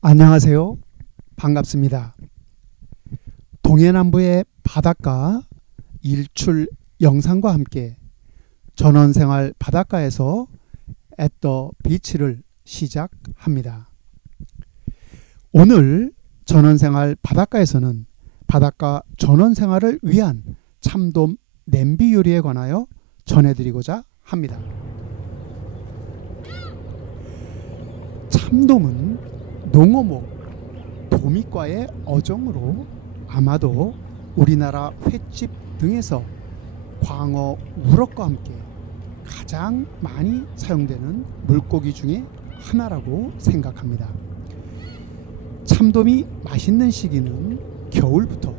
안녕하세요. 반갑습니다. 동해남부의 바닷가 일출 영상과 함께 전원생활 바닷가에서 앳더 비치를 시작합니다. 오늘 전원생활 바닷가에서는 바닷가 전원생활을 위한 참돔 냄비 요리에 관하여 전해드리고자 합니다. 참돔은 농어목 도미과의 어종으로 아마도 우리나라 횟집 등에서 광어, 우럭과 함께 가장 많이 사용되는 물고기 중에 하나라고 생각합니다. 참돔이 맛있는 시기는 겨울부터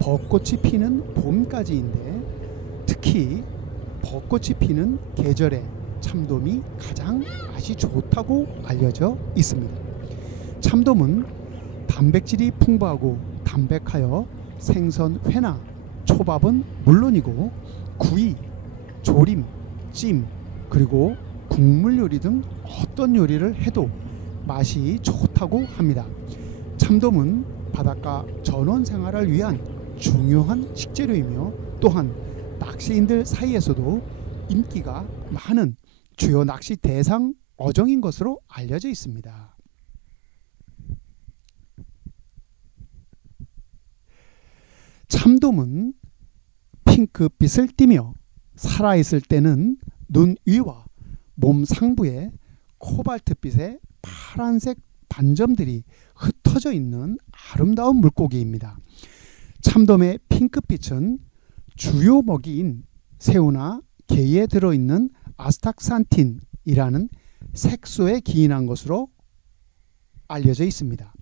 벚꽃이 피는 봄까지인데, 특히 벚꽃이 피는 계절에 참돔이 가장 맛이 좋다고 알려져 있습니다. 참돔은 단백질이 풍부하고 담백하여 생선, 회나 초밥은 물론이고 구이, 조림, 찜, 그리고 국물 요리 등 어떤 요리를 해도 맛이 좋다고 합니다. 참돔은 바닷가 전원 생활을 위한 중요한 식재료이며, 또한 낚시인들 사이에서도 인기가 많은 주요 낚시 대상 어종인 것으로 알려져 있습니다. 참돔은 핑크빛을 띠며 살아있을 때는 눈 위와 몸 상부에 코발트빛의 파란색 반점들이 흩어져 있는 아름다운 물고기입니다. 참돔의 핑크빛은 주요 먹이인 새우나 게에 들어있는 아스탁산틴이라는 색소에 기인한 것으로 알려져 있습니다.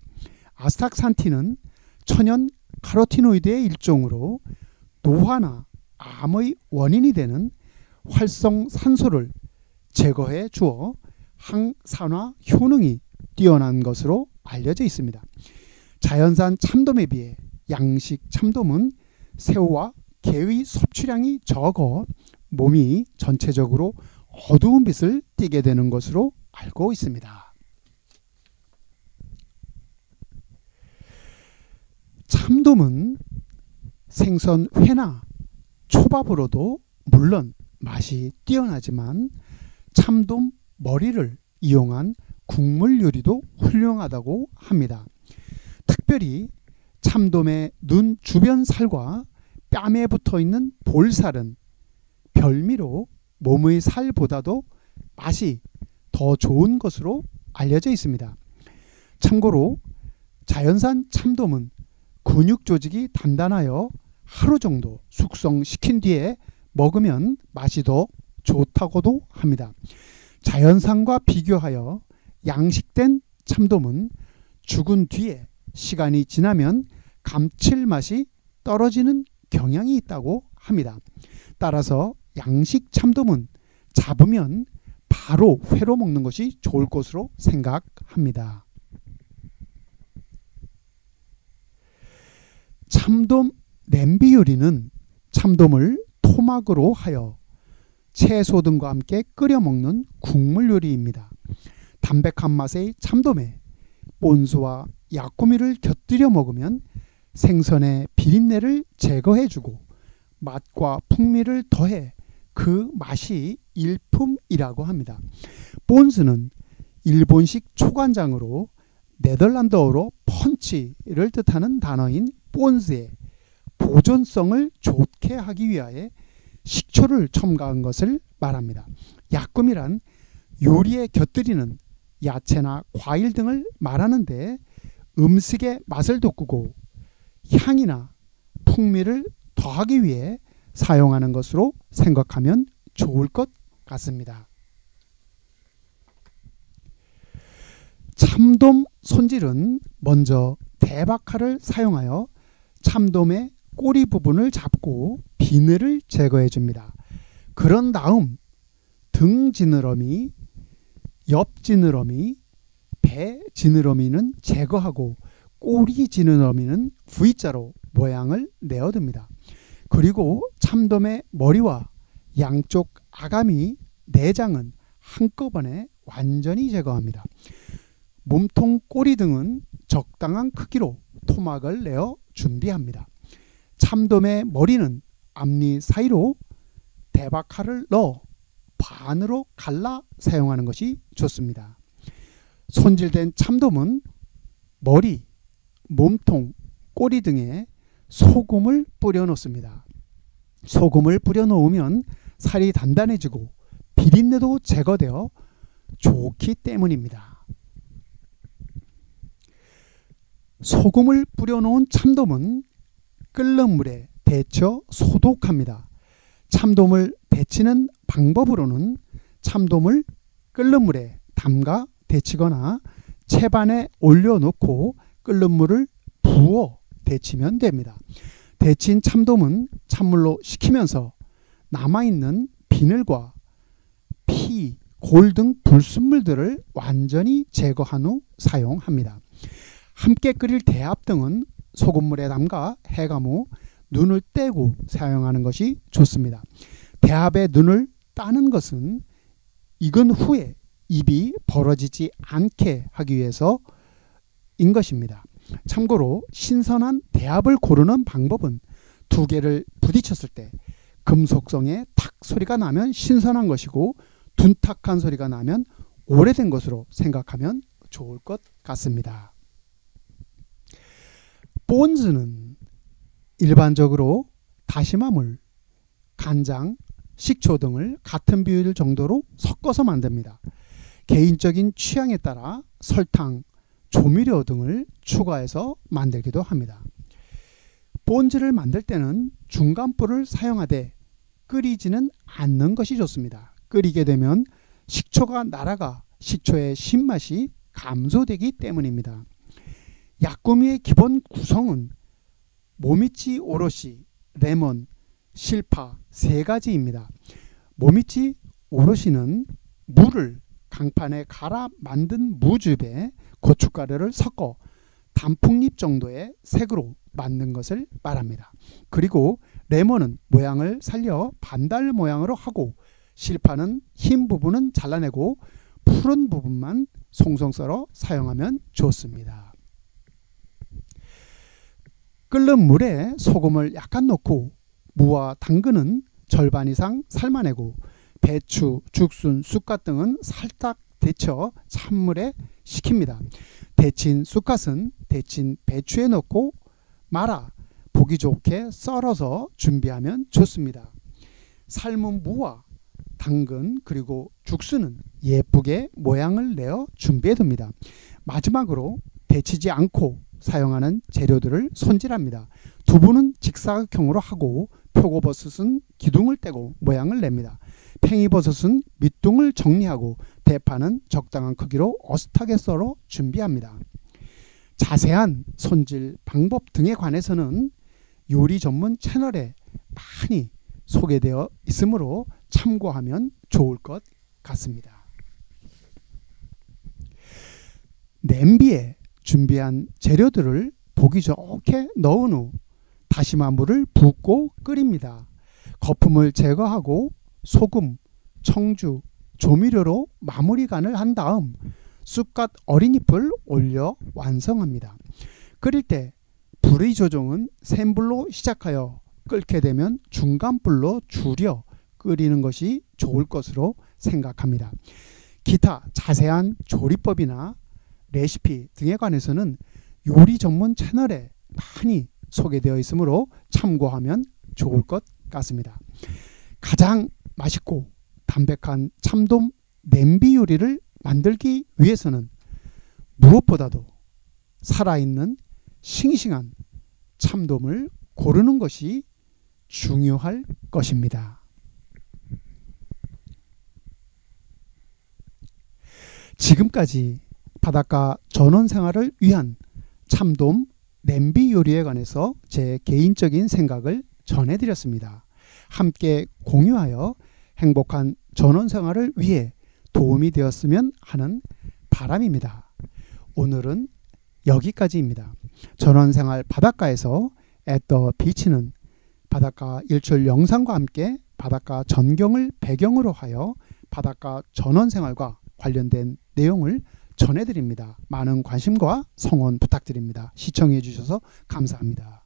아스탁산틴은 천연 카로티노이드의 일종으로 노화나 암의 원인이 되는 활성산소를 제거해 주어 항산화 효능이 뛰어난 것으로 알려져 있습니다. 자연산 참돔에 비해 양식 참돔은 새우와 게의 섭취량이 적어 몸이 전체적으로 어두운 빛을 띠게 되는 것으로 알고 있습니다. 참돔은 생선, 회나 초밥으로도 물론 맛이 뛰어나지만 참돔 머리를 이용한 국물 요리도 훌륭하다고 합니다. 특별히 참돔의 눈 주변 살과 뺨에 붙어있는 볼살은 별미로 몸의 살보다도 맛이 더 좋은 것으로 알려져 있습니다. 참고로 자연산 참돔은 근육 조직이 단단하여 하루 정도 숙성시킨 뒤에 먹으면 맛이 더 좋다고도 합니다. 자연산과 비교하여 양식된 참돔은 죽은 뒤에 시간이 지나면 감칠맛이 떨어지는 경향이 있다고 합니다. 따라서 양식 참돔은 잡으면 바로 회로 먹는 것이 좋을 것으로 생각합니다. 참돔 냄비 요리는 참돔을 토막으로 하여 채소 등과 함께 끓여 먹는 국물 요리입니다. 담백한 맛의 참돔에 본수와 야꾸미를 곁들여 먹으면 생선의 비린내를 제거해주고 맛과 풍미를 더해 그 맛이 일품이라고 합니다. 본스는 일본식 초간장으로 네덜란드어로 펀치를 뜻하는 단어인 본스의 보존성을 좋게 하기 위하여 식초를 첨가한 것을 말합니다. 야꾸미란 요리에 곁들이는 야채나 과일 등을 말하는데, 음식의 맛을 돋구고 향이나 풍미를 더하기 위해 사용하는 것으로 생각하면 좋을 것 같습니다. 참돔 손질은 먼저 대박칼을 사용하여 참돔의 꼬리 부분을 잡고 비늘을 제거해 줍니다. 그런 다음 등 지느러미, 옆 지느러미, 배 지느러미는 제거하고 꼬리 지느러미는 V자로 모양을 내어둡니다. 그리고 참돔의 머리와 양쪽 아가미, 내장은 한꺼번에 완전히 제거합니다. 몸통, 꼬리 등은 적당한 크기로 토막을 내어 준비합니다. 참돔의 머리는 앞니 사이로 대박칼을 넣어 반으로 갈라 사용하는 것이 좋습니다. 손질된 참돔은 머리, 몸통, 꼬리 등에 소금을 뿌려 놓습니다. 소금을 뿌려 놓으면 살이 단단해지고 비린내도 제거되어 좋기 때문입니다. 소금을 뿌려 놓은 참돔은 끓는 물에 데쳐 소독합니다. 참돔을 데치는 방법으로는 참돔을 끓는 물에 담가 데치거나 채반에 올려놓고 끓는 물을 부어 데치면 됩니다. 데친 참돔은 찬물로 식히면서 남아있는 비늘과 피, 골 등 불순물들을 완전히 제거한 후 사용합니다. 함께 끓일 대합 등은 소금물에 담가 해감 후 눈을 떼고 사용하는 것이 좋습니다. 대합의 눈을 따는 것은 익은 후에 입이 벌어지지 않게 하기 위해서인 것입니다. 참고로 신선한 대합을 고르는 방법은 두 개를 부딪혔을 때 금속성의 탁 소리가 나면 신선한 것이고 둔탁한 소리가 나면 오래된 것으로 생각하면 좋을 것 같습니다. 본즈는 일반적으로 다시마물, 간장, 식초 등을 같은 비율 정도로 섞어서 만듭니다. 개인적인 취향에 따라 설탕, 조미료 등을 추가해서 만들기도 합니다. 본즈를 만들 때는 중간불을 사용하되 끓이지는 않는 것이 좋습니다. 끓이게 되면 식초가 날아가 식초의 신맛이 감소되기 때문입니다. 약구미의 기본 구성은 모미치 오롯이, 레몬, 실파 세 가지입니다. 모미치 오롯이는 물을 강판에 갈아 만든 무즙에 고춧가루를 섞어 단풍잎 정도의 색으로 만든 것을 말합니다. 그리고 레몬은 모양을 살려 반달 모양으로 하고 실파는 흰 부분은 잘라내고 푸른 부분만 송송 썰어 사용하면 좋습니다. 끓는 물에 소금을 약간 넣고 무와 당근은 절반 이상 삶아내고 배추, 죽순, 쑥갓 등은 살짝 데쳐 찬물에 식힙니다. 데친 쑥갓은 데친 배추에 넣고 말아 보기 좋게 썰어서 준비하면 좋습니다. 삶은 무와 당근 그리고 죽순은 예쁘게 모양을 내어 준비해둡니다. 마지막으로 데치지 않고 사용하는 재료들을 손질합니다. 두부는 직사각형으로 하고 표고버섯은 기둥을 떼고 모양을 냅니다. 팽이버섯은 밑둥을 정리하고 대파는 적당한 크기로 어슷하게 썰어 준비합니다. 자세한 손질 방법 등에 관해서는 요리 전문 채널에 많이 소개되어 있으므로 참고하면 좋을 것 같습니다. 냄비에 준비한 재료들을 보기 좋게 넣은 후 다시마 물을 붓고 끓입니다. 거품을 제거하고 소금, 청주, 조미료로 마무리 간을 한 다음 쑥갓 어린잎을 올려 완성합니다. 끓일 때 불의 조정은 센 불로 시작하여 끓게 되면 중간 불로 줄여 끓이는 것이 좋을 것으로 생각합니다. 기타 자세한 조리법이나 레시피 등에 관해서는 요리 전문 채널에 많이 소개되어 있으므로 참고하면 좋을 것 같습니다. 가장 맛있고 담백한 참돔 냄비 요리를 만들기 위해서는 무엇보다도 살아있는 싱싱한 참돔을 고르는 것이 중요할 것입니다. 지금까지 바닷가 전원생활을 위한 참돔 냄비 요리에 관해서 제 개인적인 생각을 전해드렸습니다. 함께 공유하여 행복한 전원생활을 위해 도움이 되었으면 하는 바람입니다. 오늘은 여기까지입니다. 전원생활 바닷가에서 앳더 비치는 바닷가 일출 영상과 함께 바닷가 전경을 배경으로 하여 바닷가 전원생활과 관련된 내용을 전해드립니다. 많은 관심과 성원 부탁드립니다. 시청해 주셔서 감사합니다.